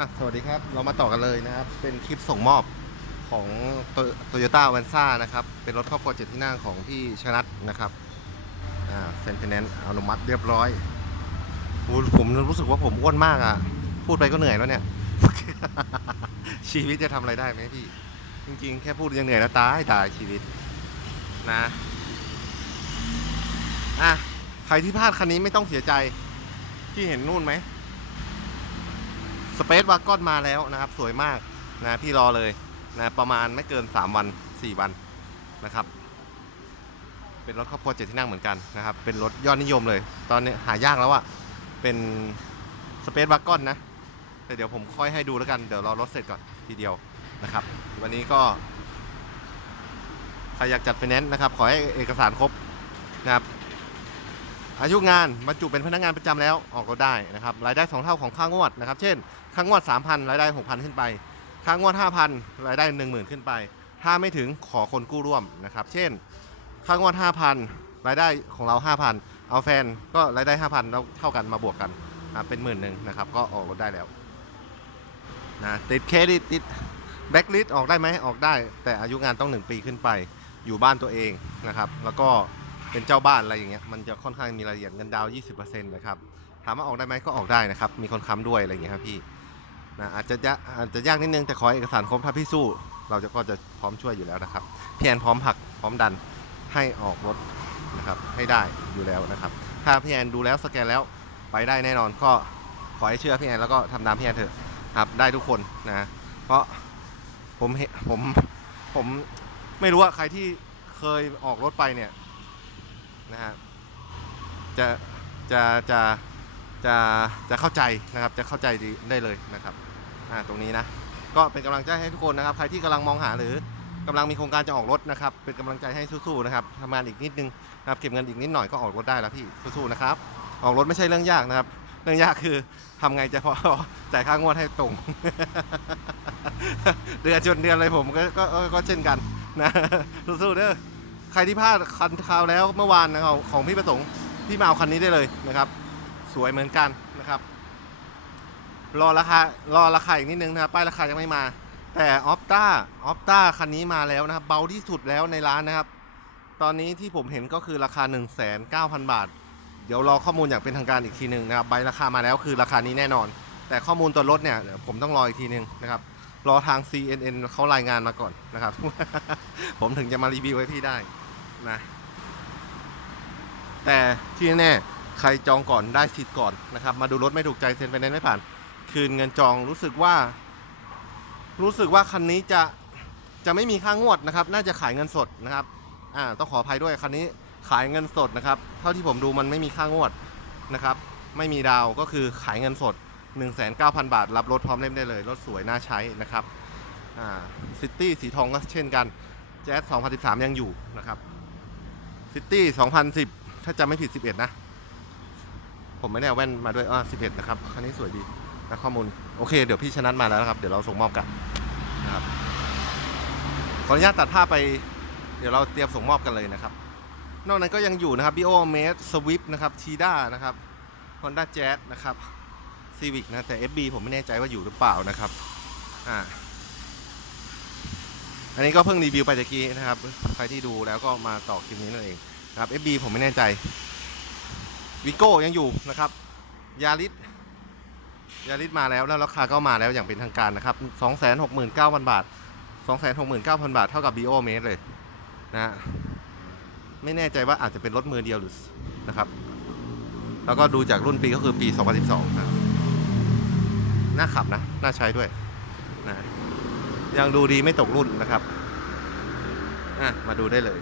อะสวัสดีครับ เรามาต่อกันเลยนะครับ เป็นคลิปส่งมอบของโตโยต้าวันซ่านะครับ เป็นรถครอบครัวเจ็ดที่นั่งของพี่ชนัทนะครับอ่าเซนเทนแนนอนุมัติเรียบร้อยผมรู้สึกว่าผมอ้วนมากอะ พูดไปก็เหนื่อยแล้วเนี่ย ชีวิตจะทำอะไรได้ไหมพี่ จริงๆ แค่พูดยังเหนื่อยแล้วตายตายชีวิตนะอะใครที่พลาดคันนี้ไม่ต้องเสียใจ ที่เห็นนู่นไหม สเปซวากอนมาแล้วนะครับ สวยมากนะพี่รอเลยนะประมาณไม่เกิน 3 วัน 4 วันนะครับ เป็นรถครอบครัวเจ็ดที่นั่งเหมือนกันนะครับ เป็นรถยอดนิยมเลย ตอนนี้หายากแล้วอะเป็นสเปซวากอนนะ แต่เดี๋ยวผมค่อยให้ดูแล้วกัน เดี๋ยวรอรถเสร็จก่อนทีเดียวนะครับ วันนี้ก็ใครอยากจัดไฟแนนซ์นะครับ ขอให้เอกสารครบนะครับอายุงานบรรจุเป็นพนักงานประจำแล้วออกรถได้นะครับรายได้ 2 เท่าของค่างวดนะครับ เช่น ค่างวด 3,000 รายได้ 6,000 ขึ้นไป ค่างวด 5,000 รายได้ 10,000 ขึ้นไป ถ้าไม่ถึงขอคนกู้ร่วมนะครับ เช่น ค่างวด 5,000 รายได้ของเรา 5,000 เอาแฟนก็รายได้ 5,000 แล้วเท่ากันมาบวกกันเป็นหมื่นหนึ่งนะครับ ก็ออกรถได้แล้วนะติดเครดิตติดแบ็กลิสออกได้ไหมออกได้ แต่อายุงานต้อง 1 ปีขึ้นไป อยู่บ้านตัวเองนะครับ แล้วก็เป็นเจ้าบ้านอะไรอย่างเงี้ยมันจะค่อนข้างมีรายละเอียดเงินดาวน์20%นะครับถามว่าออกได้ไหมก็ออกได้นะครับ มีคนค้ำด้วยอะไรอย่างเงี้ยครับพี่ นะอาจจะยากอาจจะยากนิดนึงแต่ขอเอกสารครบถ้าพี่สู้ เราจะก็จะพร้อมช่วยอยู่แล้วนะครับพี่แอนพร้อมผลักพร้อมดันให้ออกรถนะครับให้ได้อยู่แล้วนะครับ ถ้าพี่แอนดูแล้วสแกนแล้วไปได้แน่นอนก็ขอให้เชื่อพี่แอนแล้วก็ทำตามพี่แอนเถอะครับได้ทุกคนนะเพราะผมเห็นผมผมไม่รู้ว่าใครที่เคยออกรถไปเนี่ยนะฮะจะจะจะ จะจะเข้าใจนะครับจะเข้าใจได้เลยนะครับอ่าตรงนี้นะก็เป็นกำลังใจให้ทุกคนนะครับ ใครที่กำลังมองหาหรือกำลังมีโครงการจะออกรถนะครับ เป็นกำลังใจให้สู้ๆนะครับทำงานอีกนิดนึงนะครับเก็บเงินอีกนิดหน่อยก็ออกรถได้แล้วพี่สู้ๆนะครับออกรถไม่ใช่เรื่องยากนะครับ เรื่องยากคือทำไงจะพอจ่ายค่างวดให้ตรง เดือนจนเดือนเลยผมก็ก็ก็ก็เช่นกันนะสู้ๆเด้อใครที่พลาดคันคราวแล้วเมื่อวานนะครับของพี่ประสงค์พี่มาเอาคันนี้ได้เลยนะครับ สวยเหมือนกันนะครับ รอราคารอราคาอีกนิดนึงนะครับ ป้ายราคายังไม่มา แต่ออฟต้าออฟต้าคันนี้มาแล้วนะครับ เบาที่สุดแล้วในร้านนะครับ ตอนนี้ที่ผมเห็นก็คือราคา 1 9 0 0 0 บาท เดี๋ยวรอข้อมูลอย่างเป็นทางการอีกทีหนึ่งนะครับ ใบราคามาแล้วคือราคานี้แน่นอน แต่ข้อมูลตัวรถเนี่ยผมต้องรออีกทีหนึ่งนะครับรอทาง CNN เขารายงานมาก่อนนะครับ ผมถึงจะมารีวิวให้พี่ได้นะ แต่ที่แน่ ใครจองก่อนได้สิทธิ์ก่อนนะครับ มาดูรถไม่ถูกใจเซ็นไฟแนนไม่ผ่าน คืนเงินจองรู้สึกว่า รู้สึกว่าคันนี้จะจะไม่มีค่างวดนะครับ น่าจะขายเงินสดนะครับ อ่า ต้องขออภัยด้วยคันนี้ขายเงินสดนะครับ เท่าที่ผมดูมันไม่มีค่างวดนะครับ ไม่มีดาวก็คือขายเงินสด 19,000 บาท รับรถพร้อมเล่มได้เลย รถสวยน่าใช้นะครับ อ่า ซิตี้สีทองก็เช่นกัน แจ๊ส2013 ยังอยู่นะครับ ซิตี้2010 ถ้าจำไม่ผิด 11 นะ ผมไม่ได้เอาแว่นมาด้วยอ่า11นะครับคันนี้สวยดีนะข้อมูลโอเคเดี๋ยวพี่ชนะมาแล้วนะครับ เดี๋ยวเราส่งมอบกันนะครับขออนุญาตตัดภาพไป เดี๋ยวเราเตรียมส่งมอบกันเลยนะครับ นอกนั้นก็ยังอยู่นะครับ BO m a t Swift นะครับ Tida นะครับ Honda Jazz นะครับ Civic นะแต่ FB ผมไม่แน่ใจว่าอยู่หรือเปล่านะครับอ่าอันนี้ก็เพิ่งรีวิวไปตะกี้นะครับ ใครที่ดูแล้วก็มาต่อคลิปนี้นั่นเองนะครับ FB ผมไม่แน่ใจ วิโก้ยังอยู่นะครับยาริสยาริสมาแล้วแล้วราคาก็มาแล้วอย่างเป็นทางการนะครับ 269,000 บาท 269,000 บาทเท่ากับ BO m a t เลยนะไม่แน่ใจว่าอาจจะเป็นรถมือเดียวหรือนะครับ แล้วก็ดูจากรุ่นปีก็คือปี 2012ครับน่าขับนะ น่าใช้ด้วยนะยังดูดีไม่ตกรุ่นนะครับอะมาดูได้เลย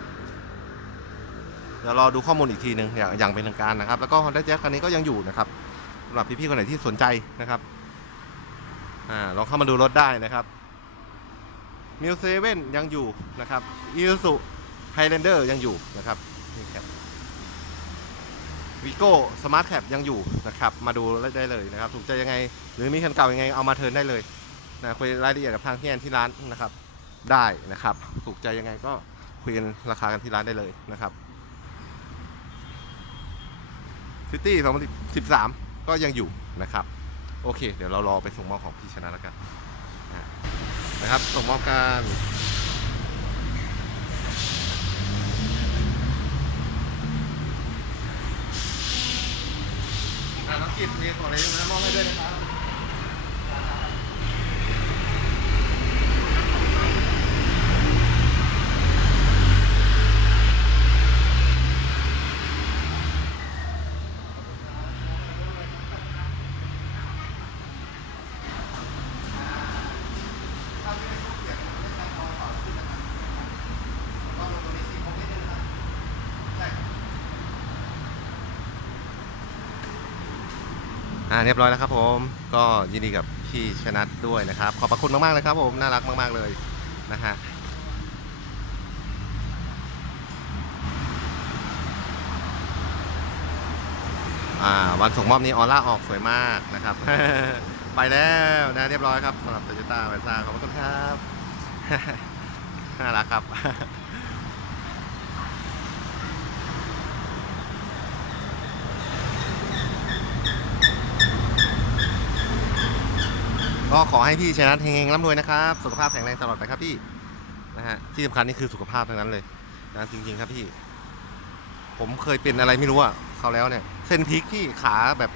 ดี๋ยวรอดูข้อมูลอีกทีหนึ่งอย่างอย่างเป็นทางการนะครับ แล้วก็ Honda Jazz คันนี้ก็ยังอยู่นะครับสำหรับพี่ๆคนไหนที่สนใจนะครับอ่าลองเข้ามาดูรถได้นะครับมิวเซเว่นยังอยู่นะครับอีซูไฮแลนเดอร์ยังอยู่นะครับนี่ครับวีโก้สมาร์ทแคปยังอยู่นะครับ มาดูได้เลยนะครับ ถูกใจยังไง หรือมีคันเก่ายังไงเอามาเทิร์นได้เลยนะคุยรายละเอียดกับทางพี่แอนที่ร้านนะครับ ได้นะครับ ถูกใจยังไงก็คุยราคากันที่ร้านได้เลยนะครับ ซิตี้2013 ก็ยังอยู่นะครับ โอเค เดี๋ยวเรารอไปส่งมอบของพี่ชนะแล้วกันนะครับ ส่งมอบการอ่าน้องกิจมีของอะไรนะมอบให้ด้วยนะครับ อ่าเรียบร้อยแล้วครับผมก็ยินดีกับพี่ชนะด้วยนะครับ ขอบพระคุณมากๆเลยครับผมน่ารักมาก ๆ เลยนะฮะวันส่งมอบนี้ออร่าออกสวยมากนะครับ ไปแล้วนะเรียบร้อยครับสำหรับโตโยต้าไวซ่าขอบคุณครับ น่ารักครับ ก็ขอให้พี่ชนะเฮงๆร่ำรวยนะครับ สุขภาพแข็งแรงตลอดไปครับพี่นะฮะที่สำคัญนี่คือสุขภาพทั้งนั้นเลยนะจริง ๆ ครับพี่ ผมเคยเป็นอะไรไม่รู้อะเขาแล้วเนี่ย เส้นพลิกที่ขาแบบ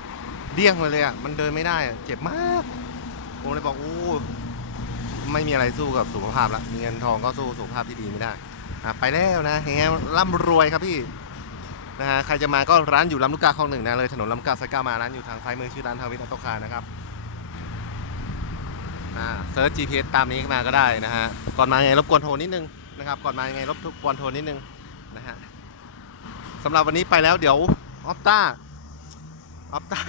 เดี้ยงเลยเลยอะมันเดินไม่ได้เจ็บมากผมเลยบอกโอ้ไม่มีอะไรสู้กับสุขภาพละมีเงินทองก็สู้สุขภาพที่ดีไม่ได้อะไปแล้วนะเฮงๆร่ำรวยครับพี่นะฮะใครจะมาก็ร้านอยู่ลำลูกกาคลองหนึ่งนะเลยถนนลำลูกกาสายก้ามาร้านอยู่ทางซ้ายมือชื่อร้านทาวิทออโตคานะครับ เซิร์ช GPS ตามนี้มาก็ได้นะฮะ ก่อนมาไงรบกวนโทรนิดนึงนะครับ ก่อนมาไงรบกวนโทรนิดนึงนะฮะสำหรับวันนี้ไปแล้วเดี๋ยวออฟต้าออฟต้า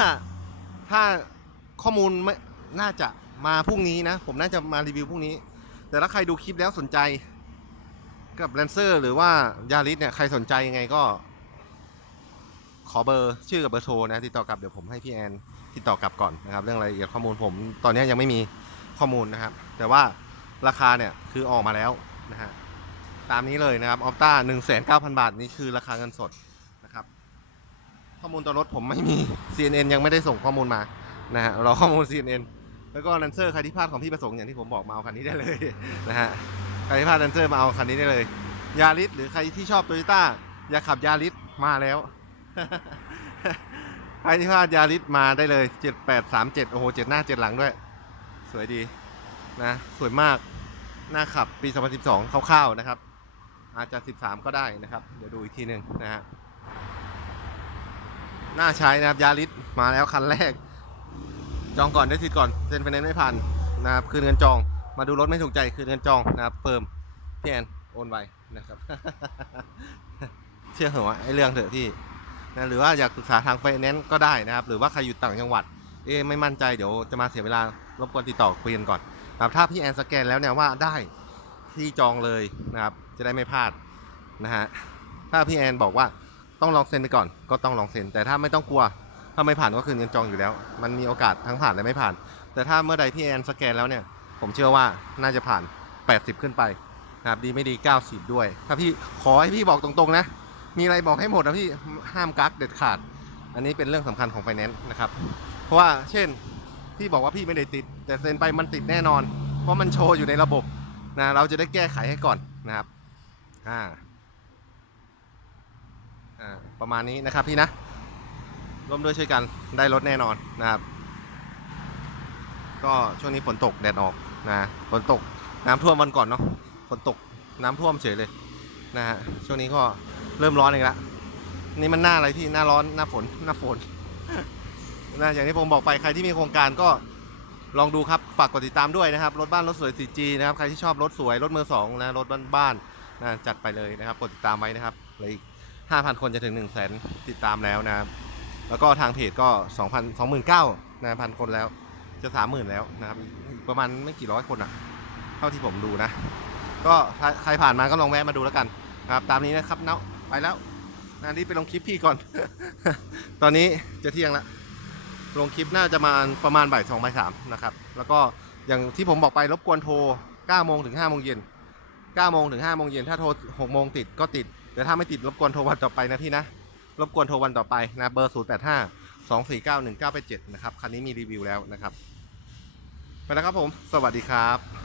ถ้าข้อมูลไม่น่าจะมาพรุ่งนี้นะ ผมน่าจะมารีวิวพรุ่งนี้ แต่ถ้าใครดูคลิปแล้วสนใจ กับแลนเซอร์หรือว่ายาริสเนี่ยใครสนใจยังไงก็ ขอเบอร์ชื่อกับเบอร์โทรนะติดต่อกลับเดี๋ยวผมให้พี่แอนติดต่อกลับก่อนนะครับ เรื่องรายละเอียดข้อมูลผมตอนนี้ยังไม่มี ข้อมูลนะครับ แต่ว่าราคาเนี่ยคือออกมาแล้วนะฮะตามนี้เลยนะครับออฟต้าหนึ่งแสนเก้าพันบาทนี่คือราคาเงินสดนะครับข้อมูลตัวรถผมไม่มี CNN ยังไม่ได้ส่งข้อมูลมานะฮะรอข้อมูล CNN แล้วก็แลนเซอร์ใครที่พลาดของพี่ประสงค์อย่างที่ผมบอกมาเอาคันนี้ได้เลยนะฮะใครที่พลาดแลนเซอร์มาเอาคันนี้ได้เลยยาริสหรือใครที่ชอบโตโยต้าอยากขับยาริสมาแล้วใครที่พลาดยาริสมาได้เลย 7837 โอ้โหเจ็ดหน้าเจ็ดหลังด้วย สวยดีนะ สวยมากหน้าขับปี 2012คร่าวๆนะครับ อาจจะ 13 ก็ได้นะครับ เดี๋ยวดูอีกทีหนึ่งนะฮะหน่าใช้นะครับยาริสมาแล้วคันแรก จองก่อนได้สิทธิ์ก่อนเซ็นไฟแนนซ์ไม่ผ่านนะครับคืนเงินจองมาดูรถไม่ถูกใจคืนเงินจองนะครับเฟิร์มพี่แอนโอนไวนะครับ เชื่อเหรอวะไอ้เรื่องเถอะพี่นะหรือว่าอยากปรึกษาทางไฟแนนซ์ก็ได้นะครับ หรือว่าใครอยู่ต่างจังหวัด เอ๊ไม่มั่นใจเดี๋ยวจะมาเสียเวลา รบกวนติดต่อคุยกันก่อนนะครับถ้าพี่แอนสแกนแล้วเนี่ยว่าได้ที่จองเลยนะครับจะได้ไม่พลาดนะฮะถ้าพี่แอนบอกว่าต้องลองเซ็นไปก่อนก็ต้องลองเซ็น แต่ถ้าไม่ต้องกลัวถ้าไม่ผ่านก็คือเงินจองอยู่แล้ว มันมีโอกาสทั้งผ่านและไม่ผ่าน แต่ถ้าเมื่อใดพี่แอนสแกนแล้วเนี่ยผมเชื่อว่าน่าจะผ่าน 80 ขึ้นไปนะครับดีไม่ดี 90 ด้วย ถ้าพี่ขอให้พี่บอกตรงๆนะ มีอะไรบอกให้หมดนะพี่ห้ามกักเด็ดขาด อันนี้เป็นเรื่องสำคัญของไฟแนนซ์นะครับ เพราะว่าเช่น พี่บอกว่าพี่ไม่ได้ติด แต่เซ็นไปมันติดแน่นอน เพราะมันโชว์อยู่ในระบบนะเราจะได้แก้ไขให้ก่อนนะครับอ่าอ่าประมาณนี้นะครับพี่นะร่วมด้วยช่วยกันได้รถแน่นอนนะครับ ก็ช่วงนี้ฝนตกแดดออกนะฝนตกน้ำท่วมวันก่อนเนาะฝนตกน้ำท่วมเฉยเลยนะฮะช่วงนี้ก็เริ่มร้อนอีกแล้วนี่มันหน้าอะไรพี่หน้าร้อนหน้าฝนหน้าฝน นะอย่างที่ผมบอกไปใครที่มีโครงการก็ลองดูครับฝากกดติดตามด้วยนะครับ รถบ้านรถสวย 4G นะครับใครที่ชอบรถสวยรถมือสองนะรถบ้านๆนะจัดไปเลยนะครับกดติดตามไว้นะครับเหลืออีก5,000 คนจะถึง 1 0 0 0 0แสนติดตามแล้วนะครับแล้วก็ทางเพจก็ 2,000 29,000นะพันคนแล้วจะ 30,000 แล้วนะครับประมาณไม่กี่ร้อยคนอะเท่าที่ผมดูนะ ก็ใครผ่านมาก็ลองแวะมาดูแล้วกันนะครับตามนี้นะครับเนาะไปแล้วนะรีบไปลงคลิปพี่ก่อน ตอนนี้จะเที่ยงละ ลงคลิปน่าจะมาประมาณบ่ายสองบ่ายสามนะครับ แล้วก็อย่างที่ผมบอกไปรบกวนโทร9โมงถึง5โมงเย็น9โมงถึง5โมงเย็นถ้าโทร6โมงติดก็ติดแต่ถ้าไม่ติดรบกวนโทรวันต่อไปนะพี่นะรบกวนโทรวันต่อไปนะเบอร์ 0 8 5 2491987 นะครับ คันนี้มีรีวิวแล้วนะครับ ไปแล้วครับผม สวัสดีครับ